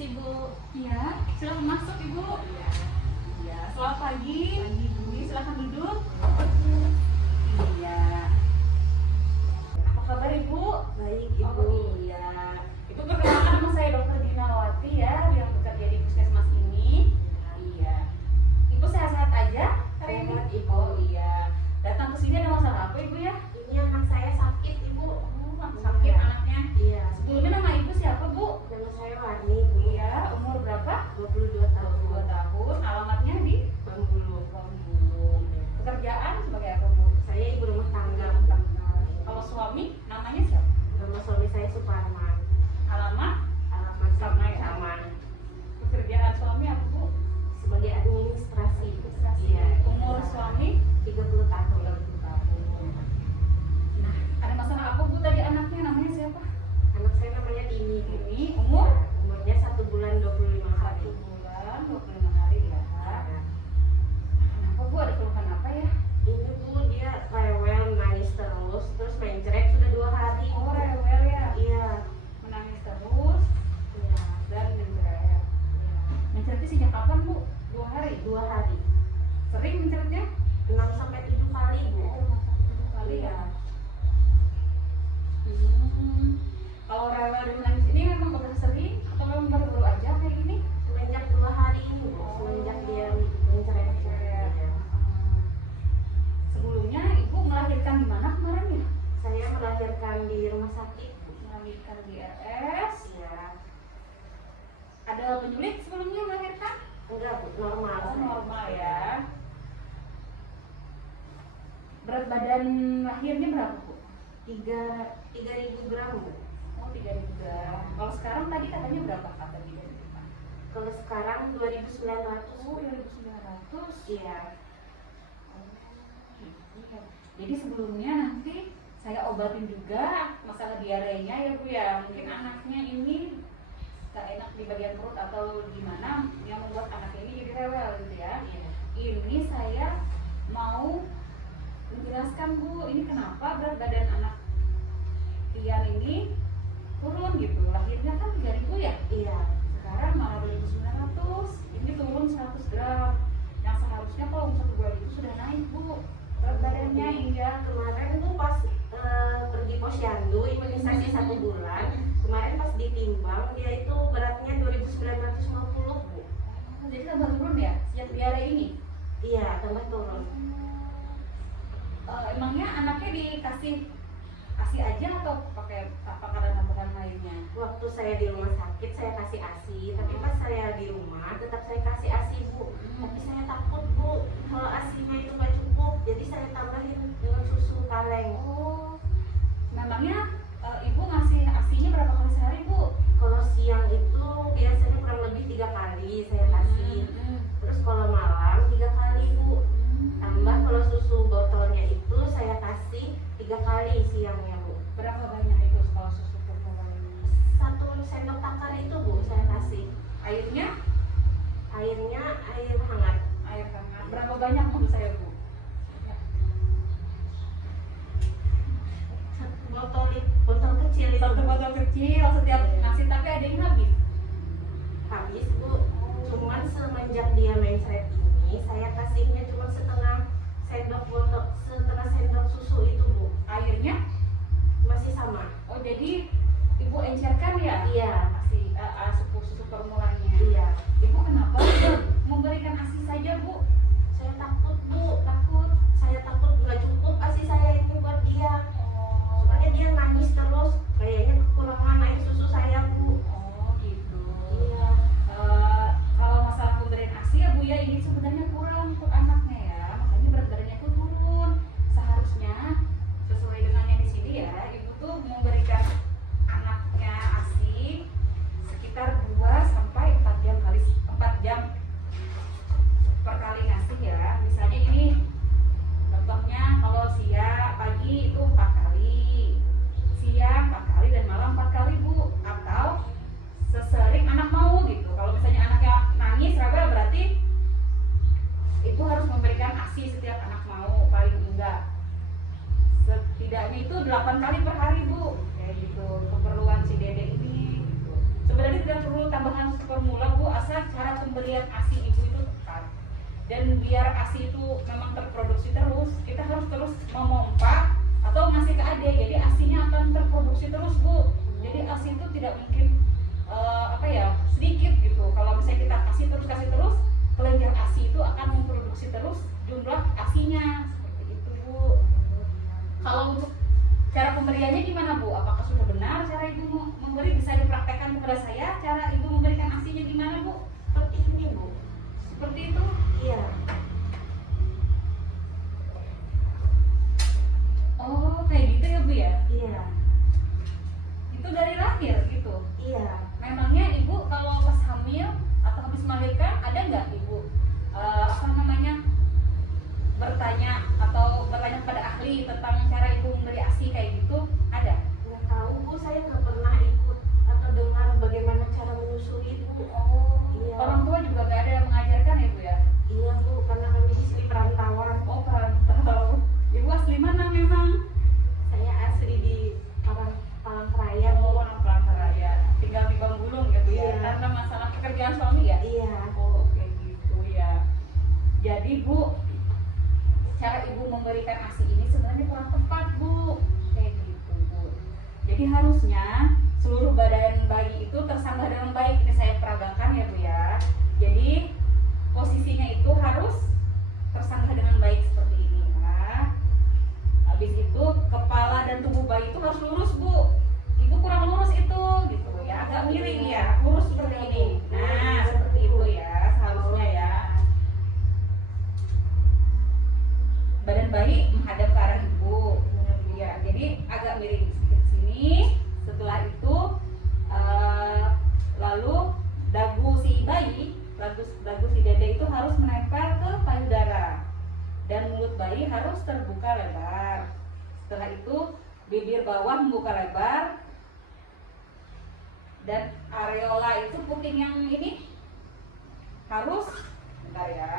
Ibu. Iya, silakan masuk Ibu. Iya. Iya, selamat pagi. Pagi, Bu. Ini silakan duduk. Iya. Apa kabar Ibu? Baik, Ibu. Oh iya. Ibu perkenalkan nama saya Dr. Dinawati ya, yang bekerja di puskesmas ini. Iya. Ibu sehat-sehat aja hari ini? Sehat, Ibu. Oh iya. Datang ke sini ada masalah apa Ibu ya? Ini anak saya sakit, Ibu. Sakit Iya. anaknya. Iya. Sebelumnya nama Ibu siapa Bu? Nama saya Wani, Bu. Iya, umur berapa? 22 tahun. 2 tahun. Alamatnya di Bengkulu. Bengkulu. Pekerjaan sebagai apa Bu? Saya ibu rumah tangga. Kalau suami namanya siapa? Nama suami saya Suparman. Alamat? Alamat Sama ya? sama. Pekerjaan suami apa Bu? Sebagai administrasi. Administrasi. Iya. Umur suami? 30 tahun. 30 tahun. Nah, ada masalah apa Bu tadi anaknya? Namanya siapa? Anak saya namanya Dini, Bu. Ini umur? Umurnya 1 bulan 25 hari. 1 bulan 25 hari ya. Kenapa Bu? Ada keluhan apa ya? Ini Bu, dia rewel, nangis terus main cerek sudah 2 hari. Oh, rewel ya. Iya. Menangis terus Iya. dan mencret. Mencretnya sejak kapan Bu? 2 hari. 2 hari. Sering mencretnya? 6 sampai 7 kali, Bu. Kali Iya. ya. Kalau rewel dan menangis ini memang udah sering atau memang baru-baru aja kayak gini? Semenjak 2 hari ini, Bu. Semenjak dia mencerek. Iya. Sebelumnya ibu melahirkan di mana kemarin ya? Saya melahirkan di rumah sakit, Bu. Melahirkan di RS. Iya. Ada penyulit sebelumnya melahirkan? Enggak, Bu. Normal. Oh, normal ya. Berat badan lahirnya berapa Bu? 3.000 gram, Bu. Oh, 3.000 gram. Kalau sekarang tadi katanya berapa kata di depan? Kalau sekarang 2.900. Oh, 2.900. Iya. Jadi sebelumnya nanti saya obatin juga masalah diarenya ya Bu ya. Mungkin anaknya ini gak enak di bagian perut atau gimana yang membuat anak ini jadi rewel gitu ya. Iya. Ini saya mau menjelaskan Bu, ini kenapa berat badan anak Tian ini turun gitu. Lahirnya kan 3.000 ya. Iya. Sekarang malah 2.900. Ini turun 100 gram. Yang seharusnya kalau 1 bulan itu sudah naik Bu. Berat badannya hingga Kemarin tuh pas pergi posyandu imunisasi 1 bulan, kemarin pas ditimbang dia itu beratnya 2.950, Bu. jadi tambah turun ya sejak diare ini. Iya, tambah turun. Emangnya anaknya dikasih ASI aja atau pakai apa ada tambahan lainnya? Waktu saya di rumah sakit saya kasih ASI, tapi pas saya di rumah tetap saya kasih ASI, Bu. Tapi saya takut, Bu, kalau ASI-nya itu nggak cukup, jadi saya tambahin dengan susu kaleng. Oh, memangnya ibu ngasih ASI-nya berapa kali sehari Bu? Kalau siang itu biasanya kurang lebih 3 kali saya kasih. Terus kalau malam 3 kali, Bu. Tambah kalau susu botolnya itu saya kasih 3 kali siangnya, Bu. Berapa banyak itu kalau susu perempuan? 1 sendok takar itu, Bu, saya kasih. Airnya? Airnya air hangat. Air hangat. Berapa banyak Bu saya Bu? Botol kecil itu. Satu botol kecil setiap nasi tapi ada yang habis. Habis, Bu. Cuman semenjak dia mencret ini saya kasihnya cuma setengah sendok susu itu, Bu. Airnya Masih sama. oh jadi ibu encerkan ya? Iya. Kasih susu formulanya. Iya. Ibu kenapa memberikan ASI saja Bu? Saya takut, Bu. Takut. Saya takut nggak cukup ASI saya itu buat dia. Oh, Soalnya dia nangis terus. Kayaknya kekurangan air susu saya, Bu. oh gitu. Iya. Kalau masalah pemberian ASI ya Bu ya, ini sebenarnya kurang untuk anaknya ya, makanya berat badannya tuh turun. Seharusnya sesuai dengan yang di sini ya, ibu tuh memberikan anaknya ASI sekitar 2 sampai 4 jam per kali ngasih ya. Misalnya ini pemberian ASI ibu itu tepat. Dan biar ASI itu memang terproduksi terus, kita harus terus memompa atau ngasih ke AD, jadi ASINya akan terproduksi terus Bu. Jadi ASI itu tidak mungkin sedikit gitu. Kalau misalnya kita kasih terus, kelenjar ASI itu akan memproduksi terus jumlah ASINya seperti itu Bu. Kalau untuk cara pemberiannya gimana Bu? Apakah sudah benar cara ibu memberi? Bisa dipraktekkan kepada saya cara ibu memberikan ASINya gimana Bu? Seperti ini Bu. Seperti itu? Iya. Oh kayak gitu ya Bu ya? Iya. Itu dari lahir gitu? Iya. Memangnya ibu kalau pas hamil atau habis melahirkan ada nggak ibu bertanya atau bertanya kepada ahli tentang cara ibu memberi ASI kayak gitu? Ada? Nggak tahu Bu, saya nggak pernah ikut atau dengar bagaimana cara menyusui Bu. Oh, Iya. orang tua juga nggak ada yang mengajarkan ya Bu ya? Iya Bu, karena kami di sini perantauan. Oh perantau. Ibu asli mana memang? Saya asli di Palangkaraya Bu. Oh orang Palangkaraya. Tinggal di Bambulung ya Bu ya? Iya. Karena masalah pekerjaan suami ya? Iya. Oh kayak gitu ya. Jadi Bu, cara ibu memberikan ASI ini sebenarnya kurang tepat Bu. Kayak gitu Bu. Jadi harusnya seluruh badan bayi itu tersanggah dengan baik. Ini saya peragakan ya Bu ya. Jadi posisinya itu harus tersanggah dengan baik seperti ini ya. Habis itu kepala dan tubuh bayi itu harus lurus Bu. Ibu kurang lurus itu gitu ya, agak miring ya, lurus seperti ini. Nah seperti itu ya seharusnya ya. Badan bayi menghadap ke arah ibu ya, jadi agak miring sedikit sini. Setelah itu lalu dagu si bayi, dagu si dede itu harus menempel ke payudara dan mulut bayi harus terbuka lebar. Setelah itu bibir bawah membuka lebar dan areola itu puting yang ini harus, bentar ya.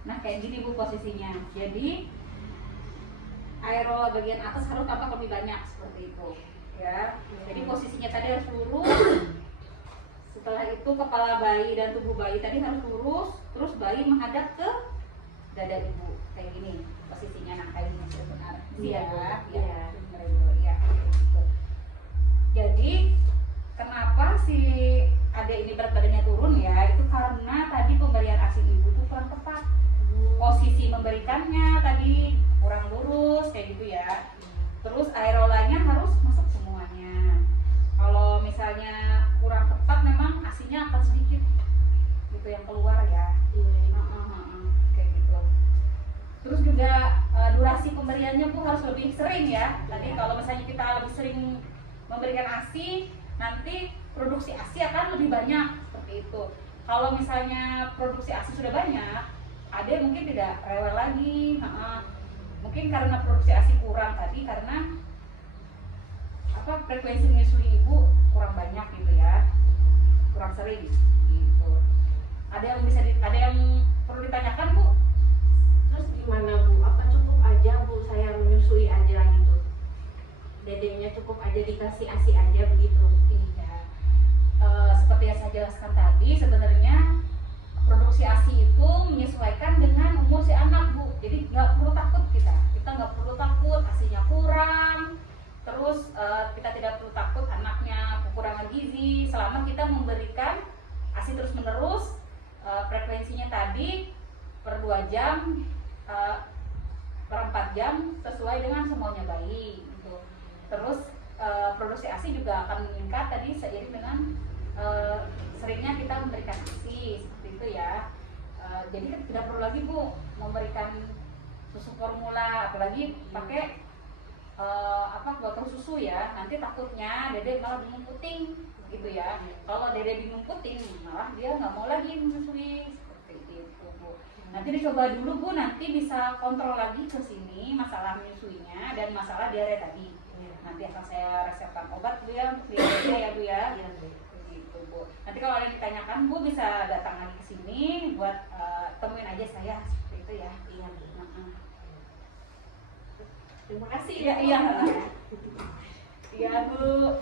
Nah kayak gini Bu posisinya. Jadi areola bagian atas harus tampak lebih banyak seperti itu ya. Jadi posisinya tadi harus lurus. Setelah itu kepala bayi dan tubuh bayi tadi harus lurus. Terus bayi menghadap ke dada ibu kayak gini posisinya. Nah kayak gini benar. Iya. Ya. Ya. Gitu. Jadi kenapa si adek ini berat badannya turun ya? Itu karena tadi pemberian ASI ibu itu kurang tepat. Posisi memberikannya tadi kurang lurus kayak gitu ya. Terus aerolanya harus masuk semuanya. Kalau misalnya kurang tepat memang ASINya akan sedikit gitu yang keluar ya. Kayak gitu. Terus juga durasi pemberiannya Bu harus lebih sering ya. Tadi kalau misalnya kita lebih sering memberikan ASI, nanti produksi ASI akan lebih banyak seperti itu. Kalau misalnya produksi ASI sudah banyak, ada mungkin tidak rewel lagi. Mungkin karena produksi ASI kurang tadi karena frekuensi menyusui ibu kurang banyak gitu ya, kurang sering gitu. Ada yang perlu ditanyakan Bu? Terus gimana Bu? Apa cukup aja Bu saya menyusui aja gitu? Dedenya cukup aja dikasih ASI aja begitu? Iya. Seperti yang saya jelaskan tadi, sebenarnya produksi ASI itu menyesuaikan dengan umur si anak Bu. Jadi nggak perlu takut kita nggak perlu takut ASINya kurang. Terus kita tidak perlu takut anaknya kekurangan gizi selama kita memberikan ASI terus menerus. Frekuensinya tadi per 2 jam, per 4 jam sesuai dengan semuanya bayi gitu. Terus produksi ASI juga akan meningkat tadi seiring dengan seringnya kita memberikan ASI seperti itu ya. Jadi tidak perlu lagi Bu memberikan susu formula, apalagi pakai botol susu ya. Nanti takutnya dede malah bingung puting gitu ya. Kalau dede bingung puting malah dia nggak mau lagi menyusui seperti itu Bu. Nanti dicoba dulu Bu, nanti bisa kontrol lagi ke sini masalah menyusuinya dan masalah diare tadi. Nanti akan saya resepkan obat Bu ya untuk diare ya Bu ya. Gitu Bu. Nanti kalau ada yang ditanyakan Bu bisa datang lagi ke sini buat temuin aja saya seperti itu ya. Iya Bu. Terima kasih Iya, ya. iya. Iya Bu.